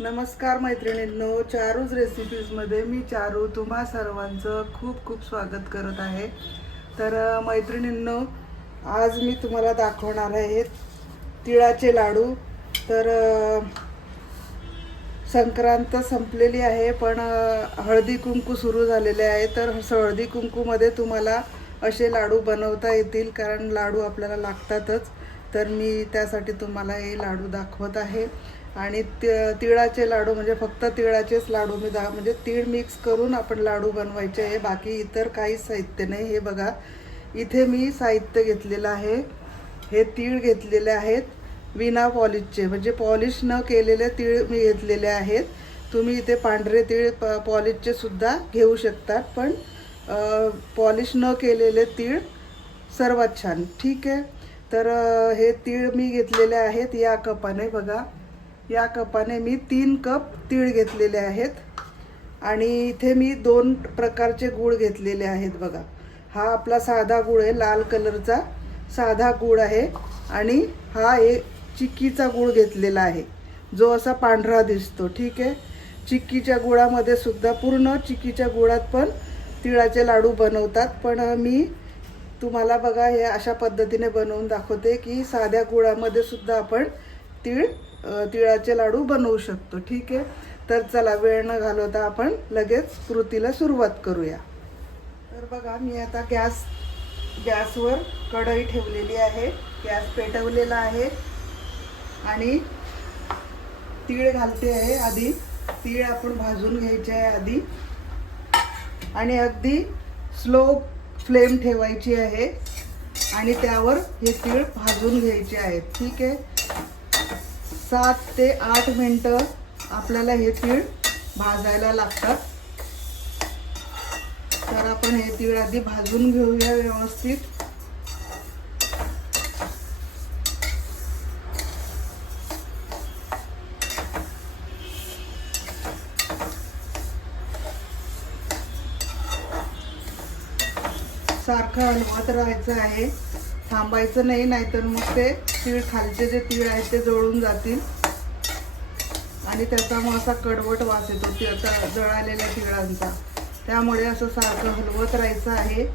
नमस्कार मैत्रिणींनो चारूज रेसिपीजमध्ये मी चारू तुम्हा सर्वांचं खूप खूप स्वागत करत आहे. तर मैत्रिणींनो आज मी तुम्हाला दाखवणार आहे तिळाचे लाडू. तर संक्रांत संपलेली आहे पण हळदी कुंकू सुरू झालेले आहे. तर हळदी कुंकूमध्ये तुम्हाला असे लाडू बनवता येतील कारण लाडू आपल्याला लागतातच. तर मी त्यासाठी तुम्हाला हे लाडू दाखवत आहे. आणि तिळाचे लाडू म्हणजे फक्त तिळाचेच लाडू मी दा म्हणजे तीळ मिक्स करून आपण लाडू बनवायचे. आहे बाकी इतर काही साहित्य नाही. हे बघा इथे मी साहित्य घेतलेलं आहे. हे तीळ घेतलेले आहेत. विना पॉलिशचे म्हणजे पॉलिश न केलेले तीळ मी घेतलेले आहेत. तुम्ही इथे पांढरे तीळ प पॉलिशचे सुद्धा घेऊ शकतात पण पॉलिश न केलेले तीळ सर्वात छान. ठीक आहे? तर हे तीळ मी घेतलेले आहेत या कपाने. बघा या कपाने मी तीन कप तीळ घेतलेले आहेत. आणि इथे मी दोन प्रकारचे गूळ घेतलेले आहेत बघा. हा आपला साधा गूळ आहे लाल कलरचा साधा गूळ आहे. आणि हा एक चिक्कीचा गूळ घेतलेला आहे. जो असा पांढरा दिसतो ठीक आहे? चिक्कीच्या गुळामध्ये सुद्धा पूर्ण चिक्कीच्या गुळात पण तिळाचे लाडू बनवतात. पण मी तुम्हाला बघा हे अशा पद्धतीने बनवून दाखवते की साध्या गुळामध्ये सुद्धा आपण तीळ तिळाचे लाडू बनवू शकतो. ठीक आहे? तर चला वेळ न घालवता आपण लगेच कृतीला सुरुवात करूया. तर बघा मी आता गॅस गॅसवर कढई ठेवलेली आहे. गॅस पेटवलेला आहे. आणि तीळ घालते आहे आधी. तीळ आपण भाजून घ्यायचे आहे आधी. आणि अगदी स्लो फ्लेम ठेवायची आहे. आणि त्यावर हे तीळ भाजून घ्यायचे आहेत ठीक आहे? सात ते आठ मिनटं आपल्याला हे तीळ भाजायला लागतात. तर आपण हे तीळ आधी भाजून घेऊया व्यवस्थित. सारखं हलवत राहायचं आहे. थांबायचं नाही नाहीतर मग ते तीळ खालचे जे तीळ आहेत ते जळून जातील. आणि त्याचा मग असा कडवट वास येतो ती आता जळालेल्या तिळांचा. त्यामुळे असं सारखं हलवत राहायचं आहे.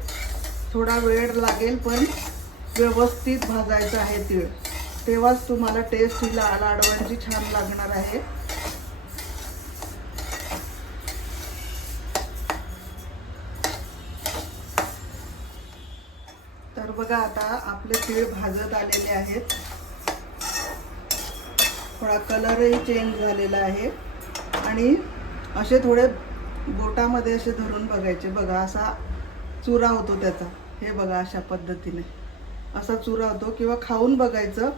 थोडा वेळ लागेल पण व्यवस्थित भाजायचं आहे तीळ. तेव्हाच तुम्हाला टेस्ट ही ला लाडवांची छान लागणार आहे. बघा आता आपले तीळ भाजत आलेले आहेत. थोडा कलरही चेंज झालेला आहे. आणि असे थोडे बोटामध्ये असे धरून बघायचे. बघा असा चुरा होतो त्याचा. हे बघा अशा पद्धतीने. असा चुरा होतो किंवा खाऊन बघायचं.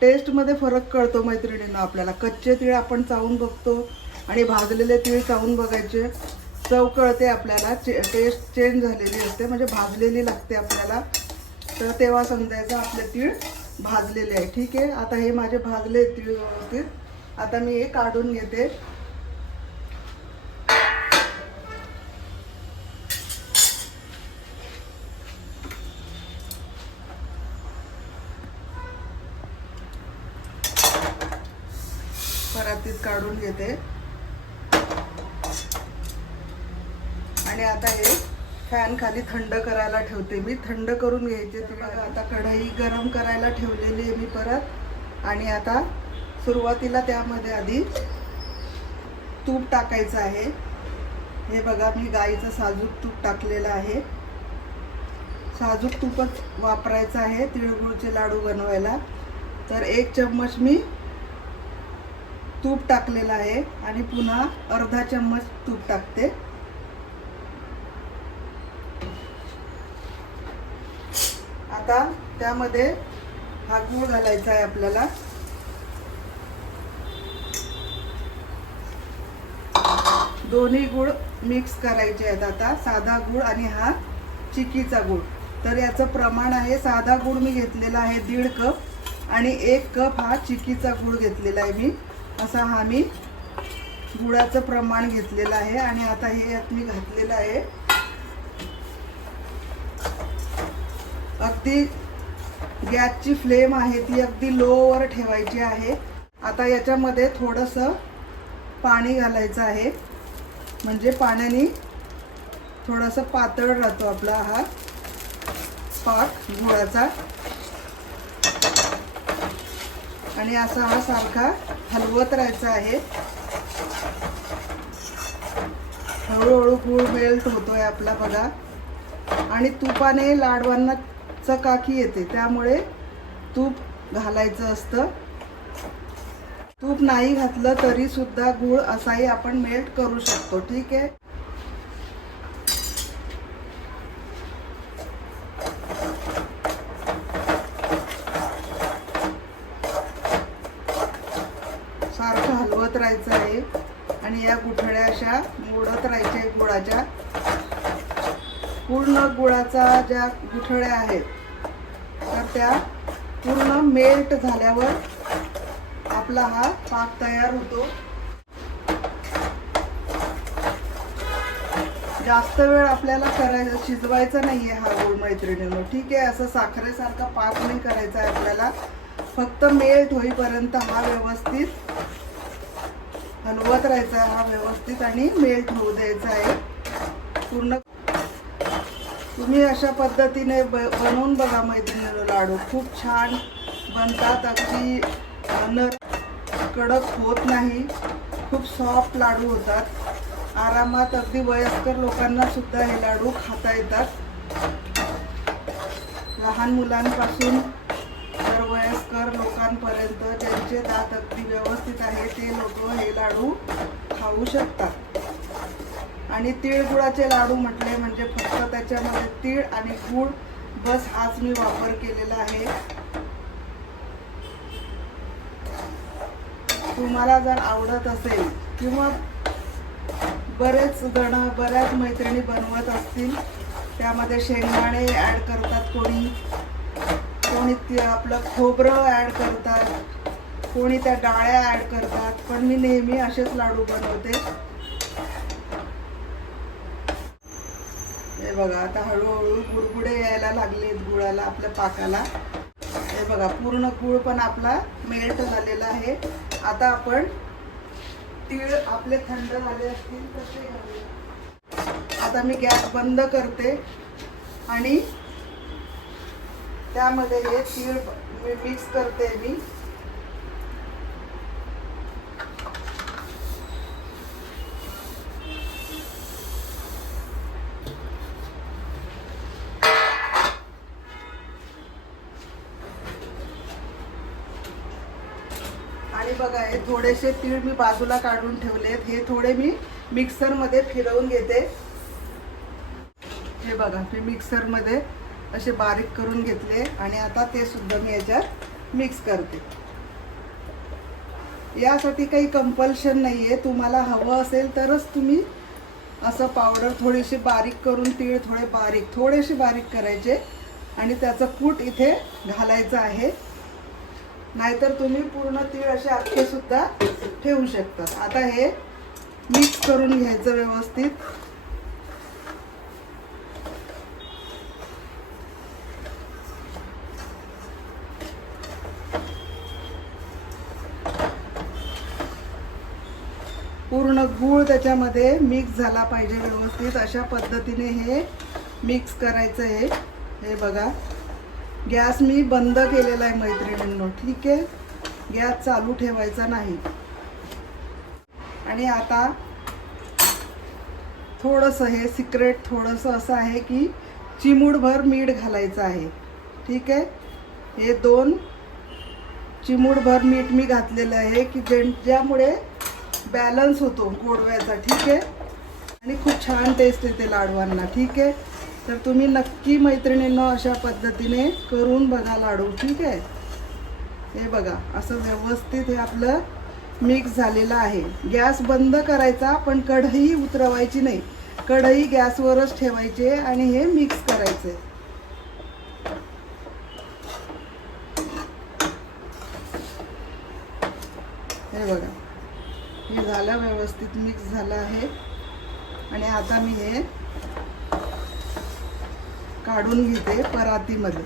टेस्टमध्ये फरक कळतो मैत्रिणींना आपल्याला. कच्चे तीळ आपण चावून बघतो आणि भाजलेले तीळ चावून बघायचे. चव कळते आपल्याला. चे टेस्ट चेंज झालेली असते. म्हणजे भाजलेली लागते आपल्याला. तर तेव्हा समजायचं आपले तीळ भाजलेले आहे. ठीक आहे? आता हे माझे भाजले तीळ व्यवस्थित. आता मी हे काढून घेते. परातीत काढून घेते. आणि आता हे फॅन खाली थंड करायला ठेवते. मी थंड करून घ्यायचे. ते बघा आता कढई गरम करायला ठेवलेली आहे मी परत. आणि आता सुरुवातीला त्यामध्ये आधी तूप टाकायचं आहे. हे बघा मी गाईचं साजूक तूप टाकलेलं आहे. साजूक तूपच वापरायचं आहे तिळगुळचे लाडू बनवायला. तर एक चम्मच मी तूप टाकलेलं आहे. आणि पुन्हा अर्धा चम्मच तूप टाकते. आता त्यामध्ये हा गूळ घालायचा आहे आपल्याला. दोन्ही गूळ मिक्स करायचे आहेत आता. साधा गुळ आणि हा चिकीचा गुळ. तर याचं प्रमाण आहे साधा गुळ मी घेतलेला आहे दीड कप आणि एक कप हा चिकीचा गूळ घेतलेला आहे मी. असा हा मी गुळाचं प्रमाण घेतलेलं आहे आणि आता हे यात मी घातलेलं आहे. अगदी गॅसची फ्लेम आहे ती अगदी लोवर ठेवायची आहे. आता याच्यामध्ये थोडंसं पाणी घालायचं आहे. म्हणजे पाण्याने थोडासा पातळ राहतो आपला हा पाक गुळाचा. आणि असा हा सारखा हलवत राहायचा आहे. हळूहळू गुळ मेल्ट होतोय आपला बघा. आणि तुपाने लाडवांना चकाकी येते त्यामुळे तूप घालायचं असतं. तूप नाही घातलं तरी सुद्धा गुळ असाही आपण मेल्ट करू शकतो ठीक आहे? सारखं हलवत राहायचं आहे आणि या गुठळ्या अशा मोडत राहायच्या गुळाच्या. पूर्ण गुळाचा ज्या गुठळ्या आहेत तर त्या पूर्ण मेल्ट झाल्यावर आपला हा पाक तयार होतो. जास्त वेळ आपल्याला करायचं शिजवायचा नाहीये हा गोड मैत्रिणीनं. ठीक आहे असं साखरेसारखा पाक नाही करायचा आहे आपल्याला. फक्त मेल्ट होईपर्यंत हा व्यवस्थित हलवत राहायचा आहे हा व्यवस्थित आणि मेल्ट होऊ द्यायचा आहे. पूर्ण तुम्ही अशा पद्धतीने बनवून बघा मैत्रिणी. लाडू खूप छान बनतात. अगदी नर कडक होत नाही. खूप सॉफ्ट लाडू होतात. आरामात अगदी वयस्कर लोकांना सुद्धा हे लाडू खाता येतात. लहान मुलांपासून तर वयस्कर लोकांपर्यंत ज्यांचे दात अगदी व्यवस्थित आहे ते लोक हे लाडू खाऊ शकतात. आणि तिळगुळाचे लाडू म्हटले म्हणजे फक्त त्याच्यामध्ये तीळ आणि गूळ बस हाच मी वापर केलेला आहे. तुम्हाला जर आवडत असेल किंवा बरेच जण बऱ्याच मैत्रिणी बनवत असतील त्यामध्ये शेंगदाणे ॲड करतात कोणी. कोणी ते आपलं खोबरं ॲड करतात. कोणी त्या डाळ्या ॲड करतात. पण मी नेहमी असेच लाडू बनवते. हे बघा आता हळूहळू गुडगुडे यायला लागलेत गुळाला आपल्या पाकाला. हे बघा पूर्ण गुळ पण आपला मेल्ट झालेला आहे. आता आपण तीळ आपले थंड झाले असतील तर ते घालूया. आता मी गॅस बंद करते आणि त्यामध्ये हे तीळ मी मिक्स करते मी. बघा हे थोडेसे तीळ मी बाजूला काढून ठेवलेत. हे थोडे मी मिक्सरमध्ये फिरवून घेते. हे बघा मी मिक्सरमध्ये असे बारीक करून घेतले आणि आता ते सुद्धा मी याच्यात मिक्स करते. यासाठी काही कंपल्शन नाही आहे तुम्हाला हवं असेल तरच तुम्ही असं पावडर थोडीशी बारीक करून तीळ थोडे बारीक थोडेसे बारीक करायचे. आणि त्याचं कूट इथे घालायचं आहे. नाहीतर तुम्ही पूर्ण तीळ असे अख्खे सुद्धा ठेवू शकता आता हे मिक्स करून घ्यायचं व्यवस्थित. पूर्ण गूळ त्याच्यामध्ये मिक्स झाला पाहिजे व्यवस्थित. अशा पद्धतीने हे मिक्स करायचं आहे. हे बघा. गॅस मी बंद केलेला आहे मैत्रिणींनो. ठीक आहे? गॅस चालू ठेवायचा नाही. आणि आता थोडंसं हे सिक्रेट थोडंसं असं आहे की चिमूडभर मीठ घालायचं आहे. ठीक आहे? हे दोन चिमूडभर मीठ मी घातलेलं आहे की जे ज्यामुळे बॅलन्स होतो गोडव्याचा. ठीक आहे? आणि खूप छान टेस्ट येते लाडवांना. ठीक आहे? तर तुम्ही नक्की मैत्रिणींना अशा पद्धतीने करून बघा लाडू ठीक आहे? हे बघा असं व्यवस्थित हे आपलं मिक्स झालेलं आहे. गॅस बंद करायचा पण कढई उतरवायची नाही. कढई गॅसवरच ठेवायची आणि हे मिक्स करायचं आहे हे बघा हे झालं व्यवस्थित मिक्स झालं आहे. आणि आता मी हे काढून घेते परातीमध्ये.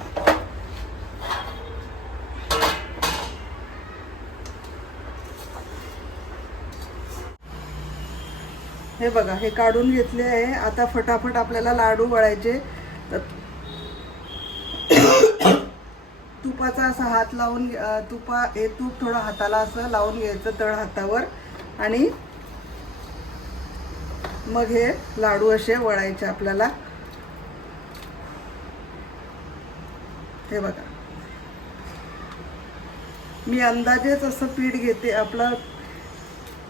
हे बघा हे काढून घेतले आहे. आता फटाफट आपल्याला लाडू वळायचे. तर तुपाचा असा हात लावून तुपा हे तूप थोडं हाताला असं लावून घ्यायचं तळ हातावर. आणि मग हे लाडू असे वळायचे आपल्याला. हे बघा. मी अंदाजेच असं पीठ घेते आपलं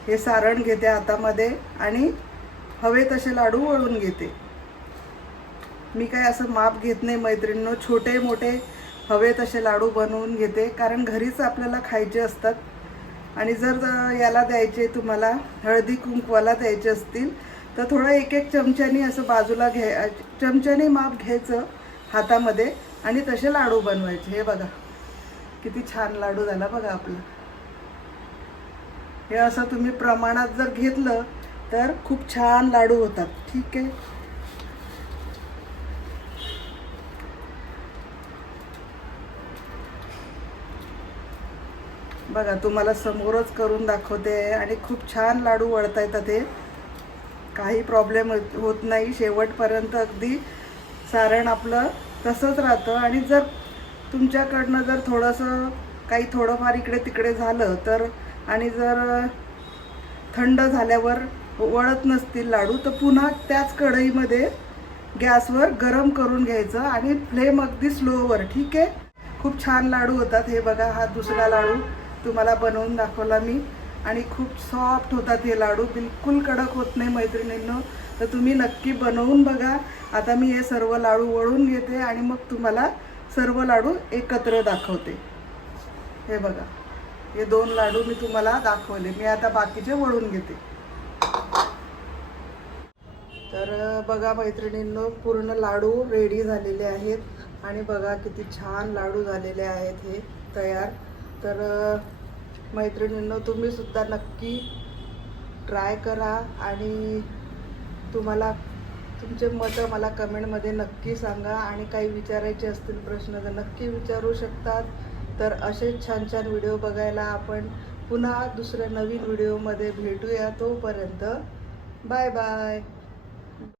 हे सारण घेते हातामध्ये आणि हवे तसे लाडू वळून घेते. मी काय असं माप घेत नाही मैत्रिणींनो छोटे मोठे हवे तसे लाडू बनवून घेते कारण घरीच आपल्याला खायचे असतात. आणि जर याला द्यायचे तुम्हाला हळदी कुंकवाला द्यायचे असतील तर थोडं एक एक चमच्यानी असं बाजूला घ्या चमच्याने माप घ्यायचं हातामध्ये. आणि तसे लाडू बनवायचे. हे बघा किती छान लाडू झाला बघा आपला. हे असं तुम्ही प्रमाणात जर घेतलं तर खूप छान लाडू होतात. ठीक आहे? बघा तुम्हाला समोरच करून दाखवते आणि खूप छान लाडू वळता येतात हे. काही प्रॉब्लेम होत नाही. शेवटपर्यंत अगदी सारण आपलं तसंच राहतं. आणि जर तुमच्याकडनं जर थोडंसं काही थोडंफार इकडे तिकडे झालं तर आणि जर थंड झाल्यावर वळत नसतील लाडू तर पुन्हा त्याच कढईमध्ये गॅसवर गरम करून घ्यायचं आणि फ्लेम अगदी स्लोवर. ठीक आहे? खूप छान लाडू होतात. हे बघा हा दुसरा लाडू तुम्हाला बनवून दाखवला मी. आणि खूप सॉफ्ट होतात हे लाडू. बिलकुल कडक होत नाही मैत्रिणींनो. तर तुम्ही नक्की बनवून बघा. आता मी हे सर्व लाडू वळून घेते आणि मग तुम्हाला सर्व लाडू एकत्र दाखवते. हे बघा. हे दोन लाडू मी तुम्हाला दाखवले. मी आता बाकीचे वळून घेते. तर बघा मैत्रिणींनो पूर्ण लाडू रेडी झालेले आहेत. आणि बघा किती छान लाडू झालेले आहेत हे तयार. तर मैत्रिणींनो तुम्हीसुद्धा नक्की ट्राय करा आणि तुम्हाला तुमचे मतं मला कमेंटमध्ये नक्की सांगा. आणि काही विचारायचे असतील प्रश्न तर नक्की विचारू शकतात. तर असेच छान छान व्हिडिओ बघायला आपण पुन्हा दुसऱ्या नवीन व्हिडिओमध्ये भेटूया तोपर्यंत. Bye bye